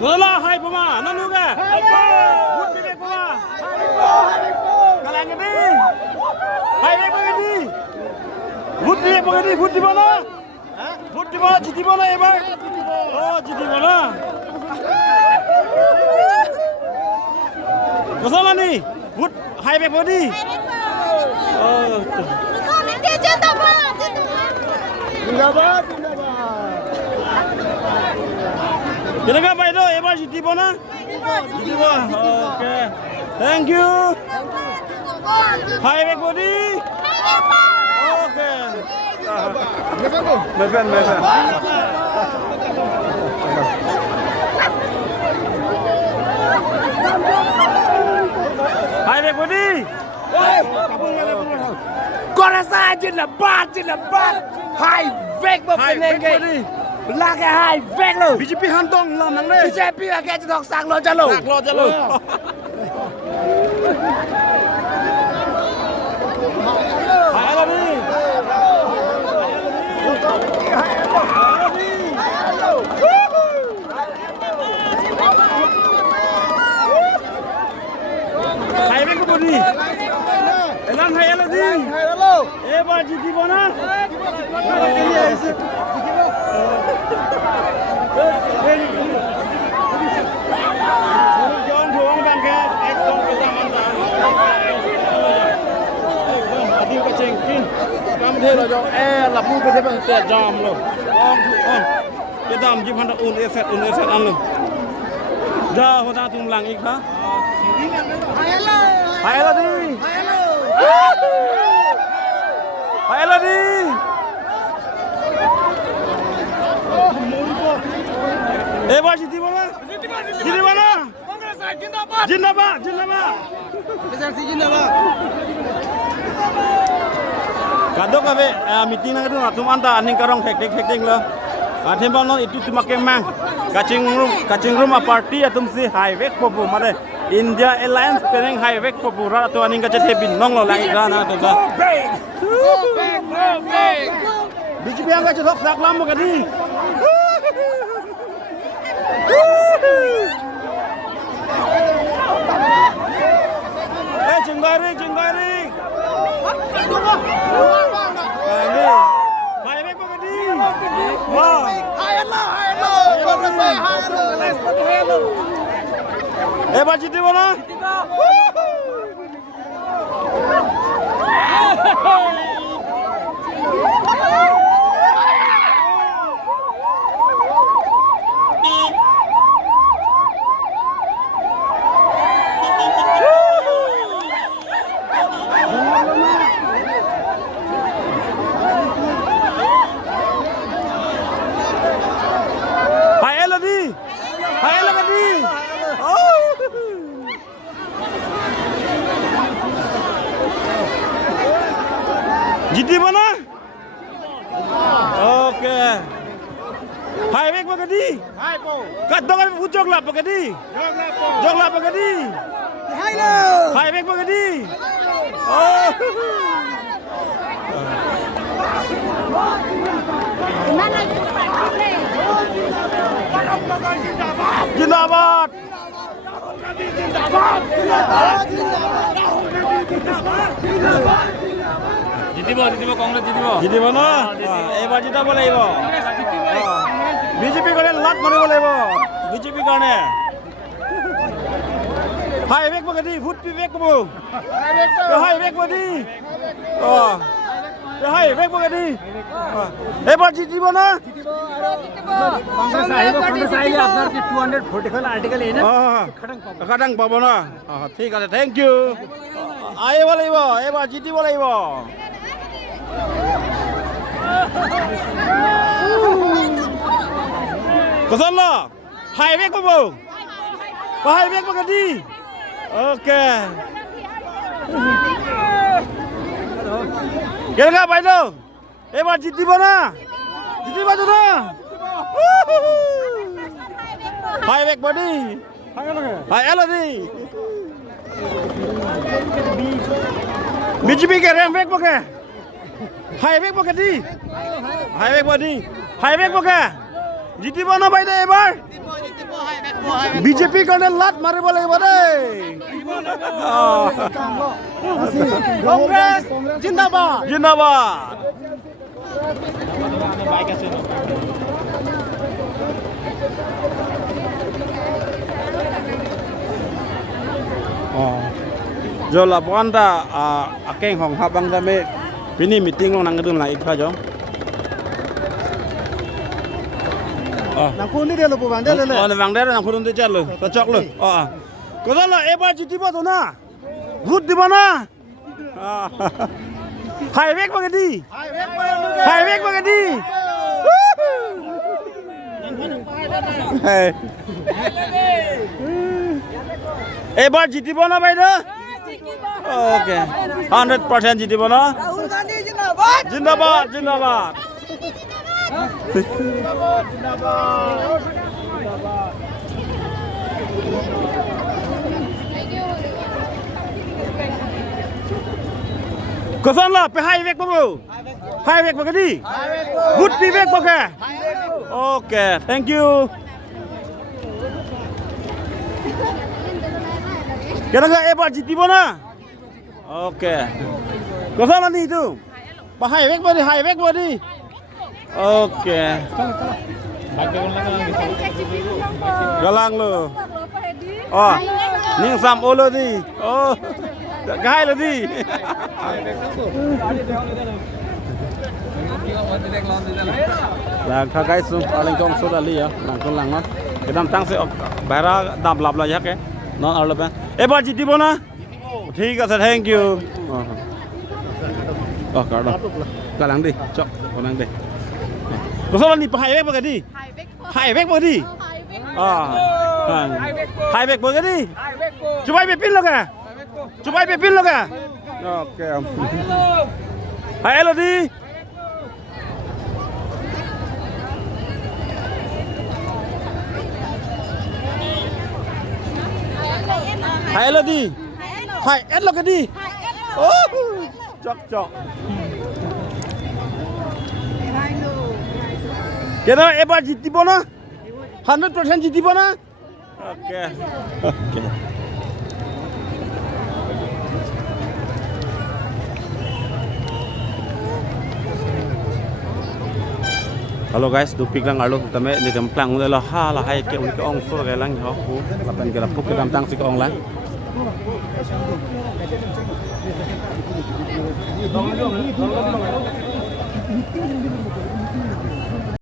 Wala hai puma, nanu ka? Wood bibek puma. Kalang ini. Hai bibek begini. Wood bibek begini, wood di mana? Wood di mana? Jiti mana ya bang? Oh jiti mana? Masalah ni, wood hai bibek begini. Oh. Zindabad. Kira baik tu, ebar jiti mana? Jiti mana? Okay. Thank you. Hai bibek body. Okay. Mefen. Hai bibek body. Korasa Zindabad. Hai bibek body. Lagi hai bibek lo. BJP hantong lam nang le. BJP lagiจะต้องสั่งรถจะลง Sak lo jalo. Hai lo ni. Hai bibek body. Elang hai lo ni. Ebar jiti mana? John Juang Bangket, ekdom kesamaan dah. Ekdom kacang kin. Kami dah lalu lapu kerja bangket jam lo. On. Kedam jim hendak eset anu. Dah hoda tumlang ik ha. Hai lo di. Hai lo di. Ebar jiti mana? Jiti mana? Zindabad. Kadok kabe meeting nang itu natum anta aning karong hektik lo. Thembang no itu cuma kemang. Kacing room a party atum si highway popu mare India Alliance peneng highway popu ra tu aning kace bin nong lo lang igana to ga. Go big. BJP ang kace thok sak lam mo kadi. Jenggari. Hai bibek begini. Wah. Hai hello. Ebar jiti mana? Hai lagi. Oh. Jiti mana? Okay. Hai bibek begini. Hai po. Kat dong ujog lah begini. Jog lah begini. Hai lo. Hai bibek begini. Oh. Zindabad. জিতিব Congress জিতিব জিতিব ন এবাৰ জিতাব লাগিব BJP কাৰণে লাট মাৰিব লাগিব BJP কাৰণে high bake বগদি vote বিবেক কব high bake বগদি high bake বগদি এবাৰ জিতিব না কংগ্রেস আহিলে আপনার কি 244 আর্টিকেল এনে খাটাং পাব না ঠিক আছে থ্যাংক ইউ আহিব লাগিব এবাৰ জিতিব লাগিব Kosan lo, highway ko bo, highway ko kadi, okay. Kaya ba ito? Ebar jiti ba na? Jiti ba ito na? Highway ko di, highway di. BJP ke highway ko ke? Highway ko kadi, highway ko di, highway ko ke? জিতিব না বাইদে এবার BJP কাৰণে লাত মাৰিব লাগিব দেই কংগ্ৰেছ জিন্দাবাদ জিন্দাবাদ giờ là bọn ta kênh hồng hạ băng ra mê pini meeting long nang dun lại ikha jo নাকুনি দে লব বান্দে লে on vang der nang khurun de chal lo ta chok lo ko la ebar jitibo to na vote dibo na hai vek bagadi ebar jitibo na bhai da okay 100% jitibo na Rahul Gandhi জিন্দাবাদ জিন্দাবাদ জিন্দাবাদ Kosan lah, pe hai vek babu. Hai vek bagadi. Good pi vek baga. Okay, thank you. Kena ga ebar jiti bona? Okay. Kosan lah ni tu. Pa hai vek badi. Okay. Galang lo. Oh, ning sam olo di. Oh. Gai lo di. Là kha guys sum aling kong so dali ya lang kon lang nó cái đam tăng sẽ bara đam lap la yak nó ở lập e ba jiti bona ঠিক আছে thank you cả đó cả lang đi chọn con lang đi có sao đi hai vek bagi đi hai vek bagi hai vek bagi đi chụp ai pin lo cả chụp ai pin lo cả ok hai lo đi hai lo đi hai et lo cái đi chọc cái đó em bao jiti bona 100% jiti bona okay Hello guys, dupik lang alo tame ni gamplang udah lah hala hai ke unik ong sur ke lang ho ku lapan ke lapuk ke gampang si ong lang